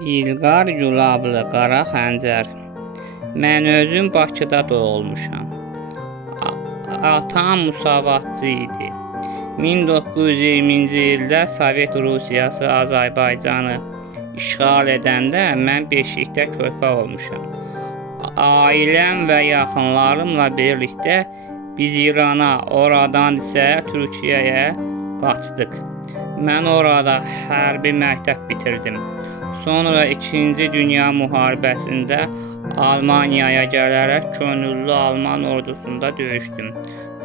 İlqar Gülablı Qara Xəncər. Mən özüm Bakıda doğulmuşam. Atam müsavatçı idi. 1920-ci ildə Sovet Rusiyası Azərbaycanı işğal edəndə mən beşikdə körpə olmuşam. Ailəm və yaxınlarımla birlikdə biz İrana, oradan isə Türkiyəyə qaçdıq. Mən orada hərbi məktəb bitirdim. Sonra 2-ci Dünya müharibəsində Almaniyaya gələrək könüllü Alman ordusunda döyüşdüm.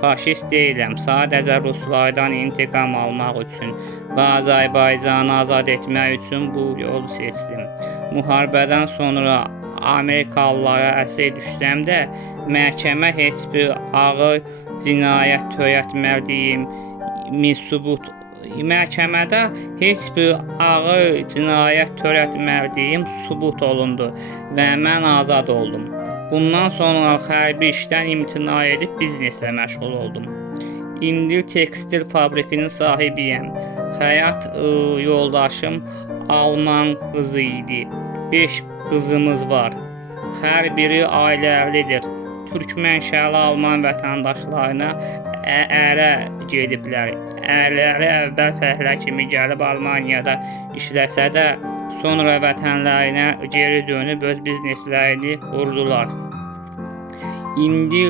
Faşist deyiləm, sadəcə ruslardan intiqam almaq üçün və Azərbaycanı azad etmək üçün bu yolu seçdim. Müharibədən sonra Amerikalılara əsir düşsəm də məhkəmə heç bir ağır cinayət törətmədiyimi sübut Məhkəmədə heç bir ağır cinayət törətmədiyim sübut olundu və mən azad oldum. Bundan sonra hərbi işdən imtina edib bizneslə məşğul oldum. İndi tekstil fabrikinin sahibiyəm. Həyat yoldaşım Alman qızı idi. 5 qızımız var. Hər biri ailəlidir. Türk mənşəli Alman vətəndaşlarına ərə gediblər. Ərləri əvvəl fəhlə kimi gəlib Almaniyada işləsə də, sonra vətənlərinə geri dönüb öz bizneslərini qurdular. İndi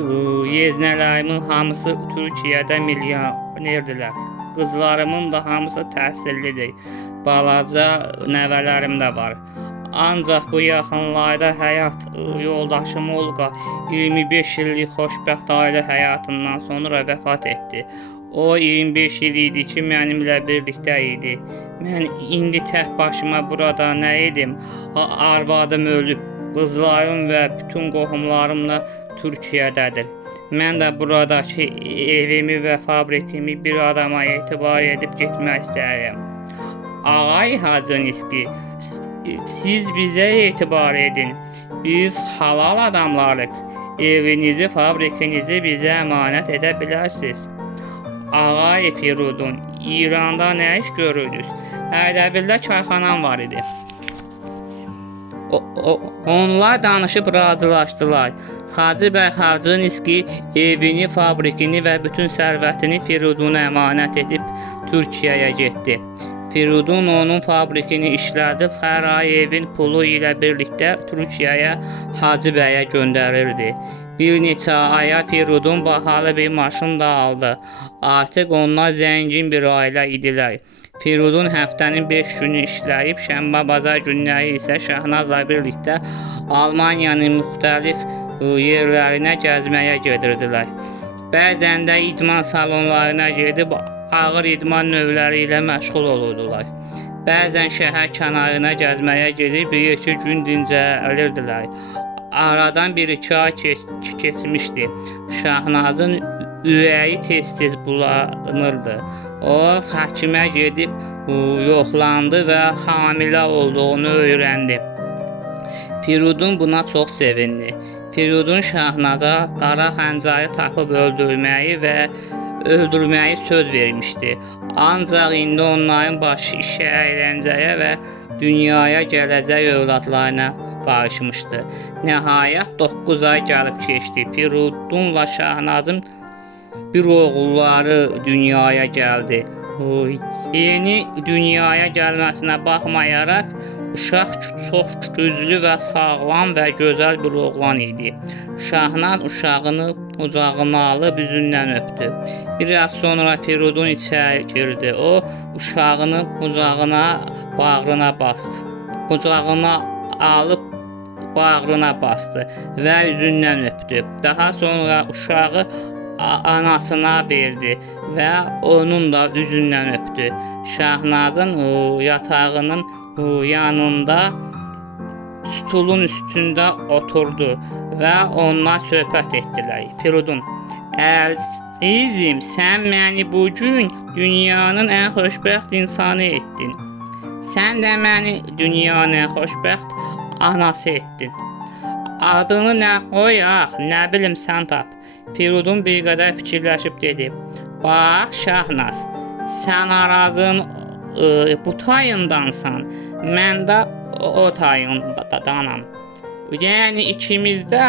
yeznələrimin hamısı Türkiyədə milyonerdirlər. Qızlarımın da hamısı təhsillidir. Balaca nəvələrim də var. Ancaq bu yaxınlarda həyat yoldaşım Olqa 25 illik xoşbəxt ailə həyatından sonra vəfat etdi. O 25 il idi ki, mənimlə birlikdə idi. Mən indi tək başıma burada nə edim? Arvadım ölüb, qızlarım və bütün qohumlarımla Türkiyədədir. Mən də buradakı evimi və fabrikimi bir adama etibar edib getmək istəyirəm. Ağay Hacıniski, siz bizə etibar edin. Biz halal adamlarıq. Evinizi, fabrikinizi bizə əmanət edə bilərsiniz. Ağay Firudun, İranda nə iş görürdünüz? Ərdəbildə çayxanam var idi. Onlar danışıb razılaşdılar. Hacı bəy Hacıniski evini, fabrikini və bütün sərvətini Firuduna əmanət edib Türkiyəyə getdi. Firudun onun fabrikini işlədib, hər ay evin pulu ilə birlikdə Türkiyəyə Hacı bəyə göndərirdi. Bir neçə aya Firudun bahalı bir maşın da aldı. Artıq onlar zəngin bir ailə idilər. Firudun həftənin 5 günü işləyib, şənbə bazar günləri isə Şahnazla birlikdə Almaniyanın müxtəlif yerlərinə gəzməyə gedirdilər. Bəzən də idman salonlarına gedib ağır idman növləri ilə məşğul olurdular. Bəzən şəhər kənarına gəzməyə gedib 1-2 gün dincəlirdilər. Aradan 1-2 ay keçmişdi. Şahnazın ürəyi tez-tez bulanırdı. O həkimə gedib yoxlandı və hamilə olduğunu öyrəndi. Firudun buna çox sevindi. Firudun Şahnaza Qara Xəncəri tapıb öldürməyi söz vermişdi. Ancaq indi onların başı işə, əyləncəyə və dünyaya gələcək övladlarına qarışmışdı. Nəhayət 9 ay gəlib keçdi. Firudunla Şahnazın bir oğulları dünyaya gəldi. Yeni dünyaya gəlməsinə baxmayaraq, uşaq çox güclü və sağlam və gözəl bir oğlan idi. Şahnaz uşağını qucağına alıb üzündən öpdü. Biraz sonra Firudun içəri girdi. O, uşağını qucağına alıb bağrına bastı və üzündən öpdü. Daha sonra uşağı anasına verdi və onun da üzündən öpdü. Şahnazın yatağının yanında stulun üstündə oturdu və onlar söhbət etdilər. Firudun, əzizim, sən məni bugün dünyanın ən xoşbəxt insanı etdin. Sən də məni dünyanın ən xoşbəxt anası etdin. Adını nə qoyaq, nə bilim sən tap. Firudun bir qədər fikirləşib dedi. Bax Şahnaz, sən Arazın bu tayındansan, mən də o tayındanam. Yəni ikimiz də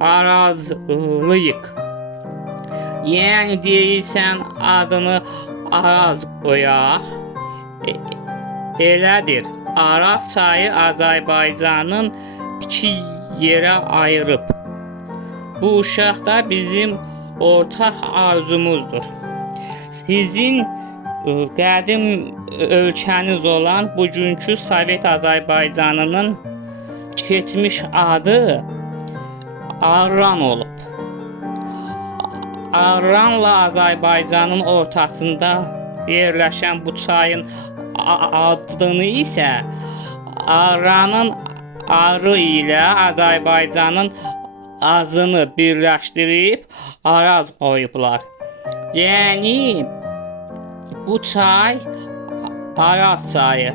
Arazlıyıq. Yəni deyirsən adını Araz qoyaq. Elədir. Araz çayı Azərbaycanın iki yerə ayırıb. Bu uşaq da bizim ortaq arzumuzdur. Sizin qədim ölkəniz olan bugünkü Sovet Azərbaycanının keçmiş adı Arran olub. Arranla Azərbaycanın ortasında yerləşən bu çayın adını isə Arranın arı ilə Azərbaycanın azını birləşdirib Araz qoyublar. Yəni bu çay Araz çayı.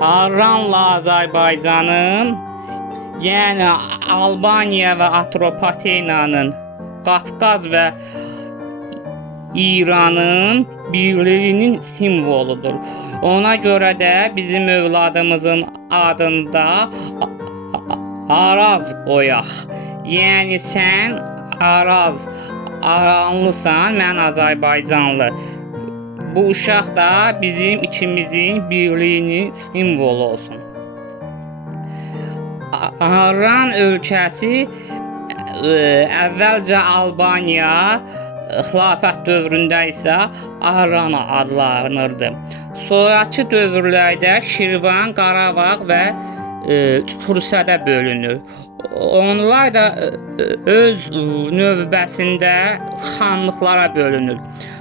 Arranla Azərbaycanın, yəni Albaniya və Atropatenanın, Qafqaz və İranın birliyinin simvoludur. Ona görə də bizim övladımızın adında Araz qoyaq. Yəni sən Araz, Aranlısan, mən Azərbaycanlı. Bu uşaq da bizim ikimizin birliyinin simvolu olsun. Arran ölkəsi əvvəlcə Albaniya, xilafət dövründə isə Arran adlanırdı. Sonrakı dövrlərdə Şirvan, Qarabağ və Prusiyada bölünür. Onlar da öz növbəsində xanlıqlara bölünür.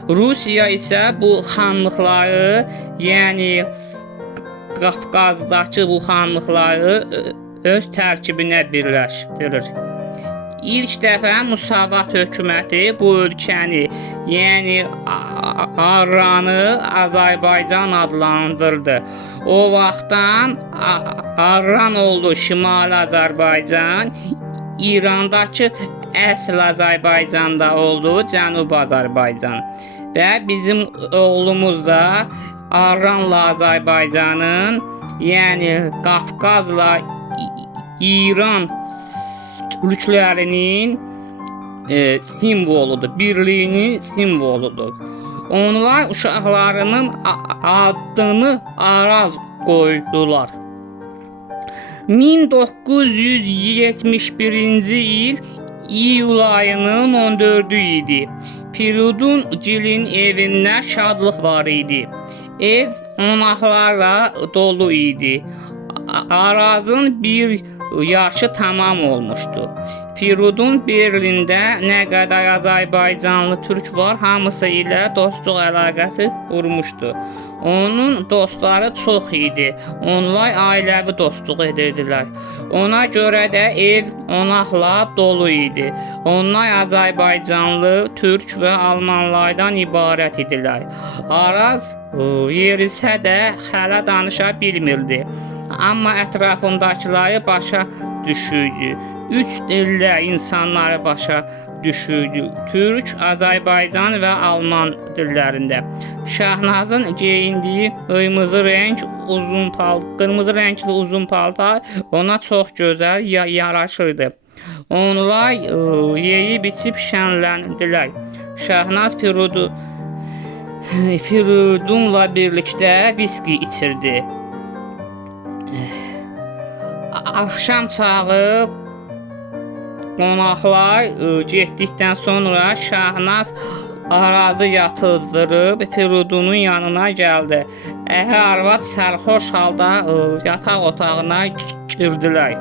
Rusiya isə bu xanlıqları, yəni Qafqazdakı bu xanlıqları öz tərkibinə birləşdirir. İlk dəfə Musavat hökuməti bu ölkəni, yəni Arranı Azərbaycan adlandırdı. O vaxtdan Arran oldu Şimali Azərbaycan, İrandakı əsl Azərbaycanda oldu Cənubi Azərbaycan. Və bizim oğlumuz da Arranla Azərbaycanın, yəni Qafqazla İran türklərinin simvoludur, birliyinin simvoludur. Onlar uşaqlarının adını Araz qoydular. 1971-ci il iyul ayının 14-ü idi. Firidun Gilin evində şadlıq var idi. Ev qonaqlarla dolu idi. Arazın bir yaşı tamam olmuşdu. Firidun Berlində nə qədər Azərbaycanlı türk var, hamısı ilə dostluq əlaqəsi qurmuşdu. Onun dostları çox idi. Onlar ailəvi dostluq edirdilər. Ona görə də ev qonaqla dolu idi. Onlar Azərbaycanlı, türk və almanlardan ibarət idilər. Araz yerisə də hələ danışa bilmirdi. Amma ətrafındakıları başa düşürdü. 3 dillə insanları başa düşürdü. Türk, Azərbaycan və Alman dillərində. Şahnazın geyindiyi qırmızı rəngli uzun paltar ona çox gözəl yaraşırdı. Onlar yeyib içib şənləndilər. Şahnaz Firidunla birlikdə viski içirdi. Axşam çağı qonaqlar getdikdən sonra Şahnaz Arazı yatızdırıb Firidunun yanına gəldi. Ər-arvad sərxoş halda yataq otağına girdilər.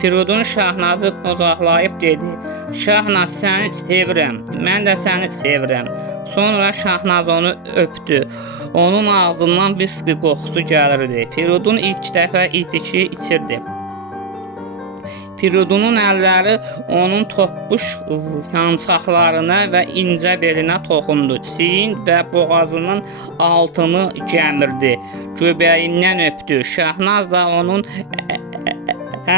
Firidun Şahnazı qucaqlayıb dedi: "Şahnaz, səni sevirəm, mən də səni sevirəm." Sonra Şahnaz onu öpdü. Onun ağzından viski qoxusu gəlirdi. Firidun ilk dəfə içki içirdi. Firidunun əlləri onun topbuş yançaqlarına və incə belinə toxundu. Çiyin və boğazının altını gəmirdi. Göbəyindən öpdü. Şahnaz da onun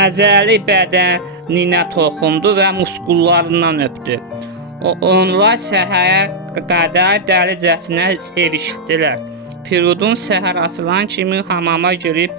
əzəli bədəninə toxundu və muskullarından öpdü. Onlar səhərə qədər dəlicəsinə sevişdilər. Firidun səhər açılan kimi hamama girib